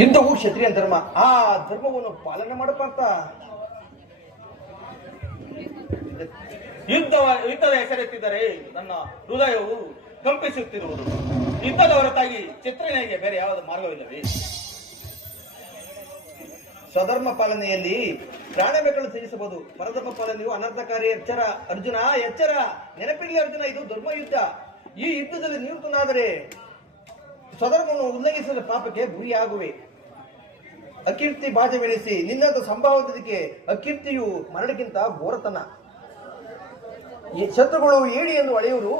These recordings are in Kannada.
ಯುದ್ಧವು ಕ್ಷತ್ರಿಯ ಧರ್ಮ. ಆ ಧರ್ಮವನ್ನು ಪಾಲನೆ ಮಾಡಪಾರ್ಥ. ಯುದ್ಧದ ಹೆಸರೆತ್ತಿದರೆ ನನ್ನ ಹೃದಯವು ಕಂಪಿಸುತ್ತಿರುವುದು. ಯುದ್ಧದ ಹೊರತಾಗಿ ಚಿತ್ರನೆಗೆ ಬೇರೆ ಯಾವುದೇ ಮಾರ್ಗವಿಲ್ಲವೇ? ಸ್ವಧರ್ಮ ಪಾಲನೆಯಲ್ಲಿ ಪ್ರಾಣಬೇಕಳು ತ್ಯಜಿಸಬಹುದು, ಪರಧರ್ಮ ಪಾಲನೆಯು ಅನರ್ಥಕಾರಿ. ಎಚ್ಚರ ಅರ್ಜುನ, ಎಚ್ಚರ. ನೆನಪಿರಲಿ ಅರ್ಜುನ, ಇದು ಧರ್ಮ ಯುದ್ಧ. ಈ ಯುದ್ಧದಲ್ಲಿ ನಿವೃತ್ತನಾದರೆ ಸ್ವಧರ್ಮವನ್ನು ಉಲ್ಲಂಘಿಸಲು ಪಾಪಕ್ಕೆ ಗುರಿಯಾಗುವೆ. ಅಕೀರ್ತಿ ಬಾಧೆವೆನಿಸಿ ನಿನ್ನಂತ ಸಂಭಾವದಕ್ಕೆ ಅಕೀರ್ತಿಯು ಮರಳಿಗಿಂತ ಘೋರತನ. ಈ ಶತ್ರುಗಳು ಏಡಿ ಎಂದು ಅಳೆಯುವರು,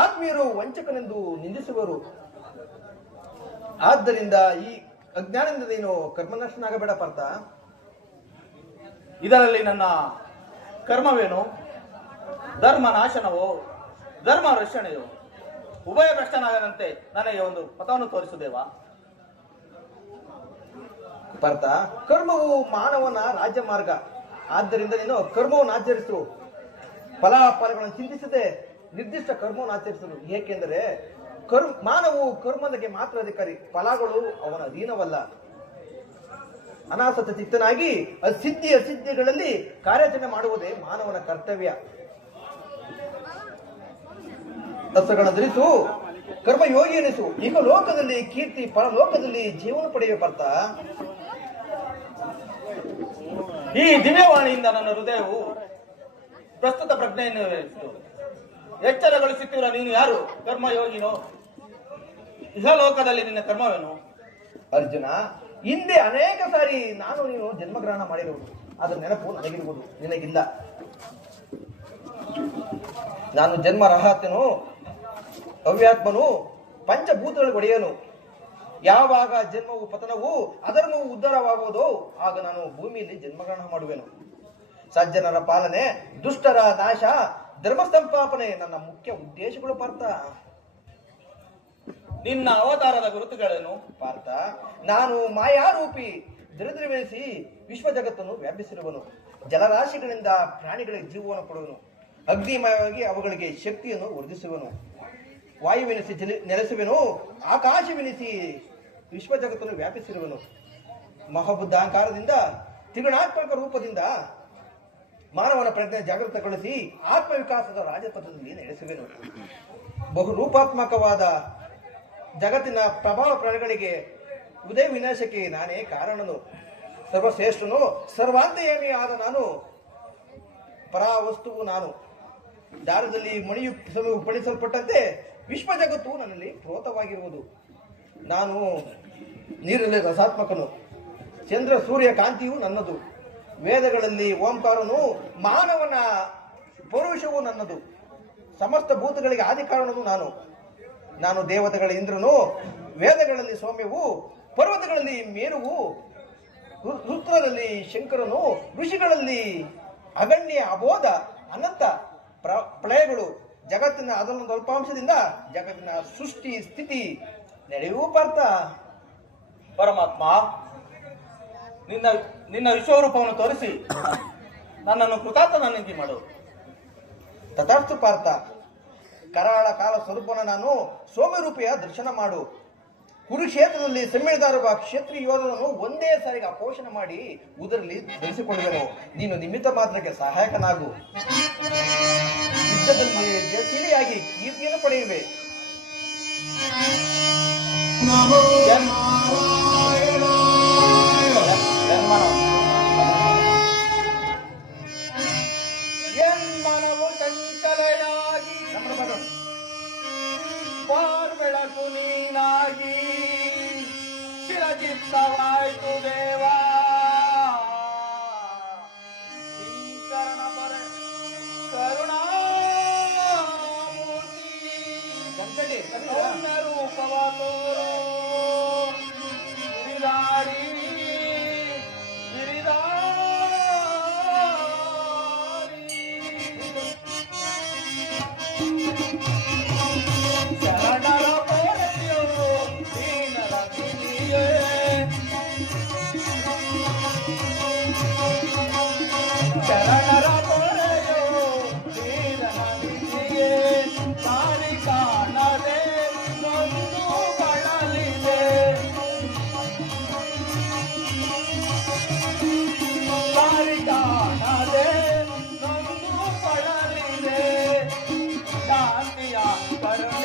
ಆತ್ಮೀಯರು ವಂಚಕನೆಂದು ನಿಂದಿಸುವರು. ಆದ್ದರಿಂದ ಈ ಅಜ್ಞಾನದಿಂದ ನೀನು ಕರ್ಮನಷ್ಟನಾಗಬೇಡ ಪಾರ್ಥ. ಇದರಲ್ಲಿ ನನ್ನ ಕರ್ಮವೇನು? ಧರ್ಮ ನಾಶನವೋ ಧರ್ಮ ರಕ್ಷಣೆಯೋ? ಉಭಯ ಭ್ರಷ್ಟನಾಗದಂತೆ ನನಗೆ ಒಂದು ಪಥವನ್ನು ತೋರಿಸುದೇವಾ? ಪಾರ್ಥ, ಕರ್ಮವು ಮಾನವನ ರಾಜ್ಯ ಮಾರ್ಗ. ಆದ್ದರಿಂದ ನೀನು ಕರ್ಮವನ್ನು ಆಚರಿಸು. ಫಲಾಫಲಗಳನ್ನು ಚಿಂತಿಸದೆ ನಿರ್ದಿಷ್ಟ ಕರ್ಮವನ್ನು ಆಚರಿಸಲು. ಏಕೆಂದರೆ ಮಾನವು ಕರ್ಮದಕ್ಕೆ ಮಾತ್ರ ಅಧಿಕಾರಿ, ಫಲಗಳು ಅವನ ಅಧೀನವಲ್ಲ. ಅನಾಸಕ್ತ ಚಿತ್ತನಾಗಿ ಅಸಿದ್ಧಿಗಳಲ್ಲಿ ಕಾರ್ಯಾಚರಣೆ ಮಾಡುವುದೇ ಮಾನವನ ಕರ್ತವ್ಯ. ತತ್ವಗಳನ್ನು ಧರಿಸು, ಕರ್ಮಯೋಗಿ ಎನಿಸು. ಈಗ ಲೋಕದಲ್ಲಿ ಕೀರ್ತಿ, ಪರಲೋಕದಲ್ಲಿ ಜೀವನ ಪಡೆಯುವ ಪಾರ್ಥ. ಈ ದಿವ್ಯವಾಣಿಯಿಂದ ನನ್ನ ಹೃದಯವು ಪ್ರಸ್ತುತ ಪ್ರಜ್ಞೆಯನ್ನು ಎಚ್ಚರಗೊಳಿಸುತ್ತಿರುವ ನೀನು ಯಾರು? ಕರ್ಮಯೋಗಿನೋ? ಇಹಲೋಕದಲ್ಲಿ ನಿನ್ನ ಕರ್ಮವೇನು? ಅರ್ಜುನ, ಹಿಂದೆ ಅನೇಕ ಸಾರಿ ನಾನು ನೀನು ಜನ್ಮಗ್ರಹಣ ಮಾಡಿರುವುದು, ಅದರ ನೆನಪು ನನಗಿರುವುದು, ನಿನಗಿಲ್ಲ. ನಾನು ಜನ್ಮ ರಹತನು, ಅವ್ಯಾತ್ಮನು, ಪಂಚಭೂತಗಳಿಗೆ ಒಡೆಯನು. ಯಾವಾಗ ಜನ್ಮವು ಪತನವು ಅಧರ್ಮವು ಉದ್ಧಾರವಾಗುವುದೋ ಆಗ ನಾನು ಭೂಮಿಯಲ್ಲಿ ಜನ್ಮಗ್ರಹಣ ಮಾಡುವೆನು. ಸಜ್ಜನರ ಪಾಲನೆ, ದುಷ್ಟರ ನಾಶ, ಧರ್ಮ ಸಂಸ್ಥಾಪನೆ ನನ್ನ ಮುಖ್ಯ ಉದ್ದೇಶಗಳು ಪಾರ್ಥ. ನಿನ್ನ ಅವತಾರದ ಗುರುತುಗಳೇನು? ಪಾರ್ಥ, ನಾನು ಮಾಯಾರೂಪಿ ದರಿದ್ರವೆನಿಸಿ ವಿಶ್ವ ಜಗತ್ತನ್ನು ವ್ಯಾಪಿಸಿರುವನು. ಜಲರಾಶಿಗಳಿಂದ ಪ್ರಾಣಿಗಳಿಗೆ ಜೀವವನ್ನು ಕೊಡುವನು. ಅಗ್ನಿಮಯವಾಗಿ ಅವುಗಳಿಗೆ ಶಕ್ತಿಯನ್ನು ವರ್ಧಿಸುವನು. ವಾಯುವೆನಿಸಿ ನೆಲೆಸುವೆನು. ಆಕಾಶವೆನಿಸಿ ವಿಶ್ವ ಜಗತ್ತನ್ನು ವ್ಯಾಪಿಸಿರುವನು. ಮಹಾಬುದ್ಧಾಂಕಾರದಿಂದ ತ್ರಿಗುಣಾತ್ಮಕ ರೂಪದಿಂದ ಮಾನವನ ಪ್ರಜ್ಞೆ ಜಾಗೃತಗೊಳಿಸಿ ಆತ್ಮವಿಕಾಸದ ರಾಜಪಥದಲ್ಲಿ ನಡೆಸುವೆನು. ಬಹುರೂಪಾತ್ಮಕವಾದ ಜಗತ್ತಿನ ಪ್ರಭಾವ ಪ್ರಾಣಿಗಳಿಗೆ ಉದಯ ವಿನಾಶಕ್ಕೆ ನಾನೇ ಕಾರಣನು. ಸರ್ವಶ್ರೇಷ್ಠನು, ಸರ್ವಾಂತರ್ಯಾಮಿ ಆದ ನಾನು, ಪರಾವಸ್ತುವು ನಾನು. ದಾರದಲ್ಲಿ ಮಣಿಯು ಪಡಿಸಲ್ಪಟ್ಟಂತೆ ವಿಶ್ವ ಜಗತ್ತು ನನ್ನಲ್ಲಿ ಪ್ರೋತವಾಗಿರುವುದು. ನಾನು ನೀರಲ್ಲಿ ರಸಾತ್ಮಕನು. ಚಂದ್ರ ಸೂರ್ಯ ಕಾಂತಿಯು ನನ್ನದು. ವೇದಗಳಲ್ಲಿ ಓಂಕಾರನು, ಮಾನವನ ಪೌರುಷವು ನನ್ನದು. ಸಮಸ್ತ ಭೂತಗಳಿಗೆ ಆದಿಕಾರಣನು ನಾನು. ನಾನು ದೇವತೆಗಳ ಇಂದ್ರನು. ವೇದಗಳಲ್ಲಿ ಸೌಮ್ಯವು, ಪರ್ವತಗಳಲ್ಲಿ ಮೇರುವು, ರುದ್ರದಲ್ಲಿ ಶಂಕರನು, ಋಷಿಗಳಲ್ಲಿ ಅಗಣ್ಯ ಅಬೋಧ, ಅನಂತ ಪ್ರಳಯಗಳು. ಜಗತ್ತಿನ ಅದೊಂದು ಅಲ್ಪಾಂಶದಿಂದ ಜಗತ್ತಿನ ಸೃಷ್ಟಿ ಸ್ಥಿತಿ ನಡೆಯುವ ಪಾರ್ಥ. ಪರಮಾತ್ಮ, ನಿನ್ನ ವಿಶ್ವರೂಪವನ್ನು ತೋರಿಸಿ ನನ್ನನ್ನು ಕೃತಾರ್ಥನನ್ನಾಗಿ ಮಾಡು. ತಥಾಸ್ತು ಪಾರ್ಥ. ಕರಾಳ ಕಾಲ ಸ್ವರೂಪನ ನಾನು ಸೌಮ್ಯರೂಪಿಯ ದರ್ಶನ ಮಾಡು. ಕುರುಕ್ಷೇತ್ರದಲ್ಲಿ ಸಮ್ಮೇಳನದಾರುವ ಕ್ಷತ್ರಿಯ ಯೋಧನನ್ನು ಒಂದೇ ಸಾರಿಗೆ ಅಪೋಷಣ ಮಾಡಿ ಉದರಲ್ಲಿ ಧರಿಸಿಕೊಳ್ಳುವೆನು. ನೀನು ನಿಮಿತ್ತ ಮಾತ್ರಕ್ಕೆ ಸಹಾಯಕನಾಗು. ಯುದ್ಧದಲ್ಲಿ ಜಯಶೀಲಿಯಾಗಿ ಕೀರ್ತಿಯನ್ನು ಪಡೆಯುವೆ. ಮನವು ಚಂಚಲೆಯಾಗಿ ಬೆಳಕು ನೀನಾಗಿ ಶಿರಚಿತ್ತವಾಯ್ತು ದೇವಾ. ಶಂಕರನ ಪರ ಕರುಣಾಮೂರ್ತಿ ಸೌಮ್ಯ ರೂಪವ ತೋರೋ. ಬಿರಿದಾಡಿ ಶರಣರ ಪೊರೆಯೋ ದೀನರ ಕಿವಿಯೇ. ಶರಣರ ಪೊರೆಯೋ ದೀನರ ಕಿವಿಯೇ. ದಾರಿ ಕಾಣದೆ ನೊಂದು ಬಳಲಿದೆ. ಅರಿತ